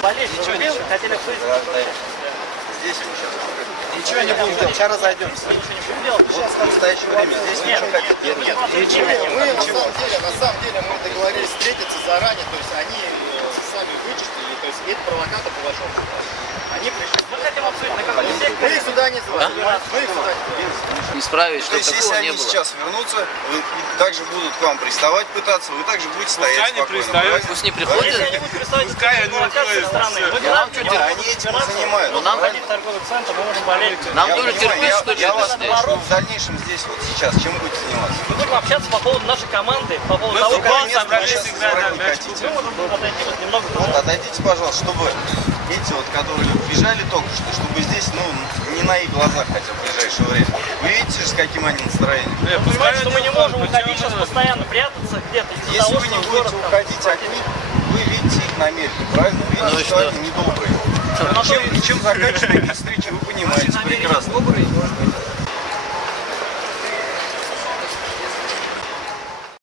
Ничего. Хотели обсудить. Здесь мы сейчас. Ничего не будем делать, сейчас разойдемся. Сейчас в настоящее время здесь ничего хотеть нет. Ничего. На самом деле мы договорились встретиться заранее, то есть они сами вычислили, то есть это провокатор по большому счету. Они пришли. Мы хотим обсудить, на каком секторе. Мы их сюда не звали. Мы их сюда не звали. Исправить, То чтобы есть, если такого не они было. сейчас вернутся, вы также будут к вам приставать пытаться, вы также будете стоять они спокойно. пристают. правильно? Пусть не Если приходят. они будут представить Пускай они провокации со стороны, мы Ну, нам гарантии чуть не Они будем этим и разбираться. занимаются. Ну, нам Ходить в торговый центр, мы можем болеть. Нам Я тоже понимаю, терпеть, что ли, я это вас здесь? прошу, в дальнейшем здесь, вот сейчас, чем будете заниматься? Мы будем общаться по поводу нашей команды, по поводу Мы того, с ума как собрались сейчас играть играть на не мяч. хотите. мы можем отойти вот немного. Вот отойдите, пожалуйста, чтобы эти вот, которые бежали только что, чтобы здесь, ну, не на их глазах хотя бы в ближайшее время. Вы видите, с каким они настроением? Вы понимаете, что мы не можем уходить сейчас постоянно прятаться где-то из-за Если того, вы не что будете город уходить от них, вы видите их намерения, правильно? Вы видите, Ну и что что? они недобрые. Чем заканчивается встреча, вы понимаете прекрасно.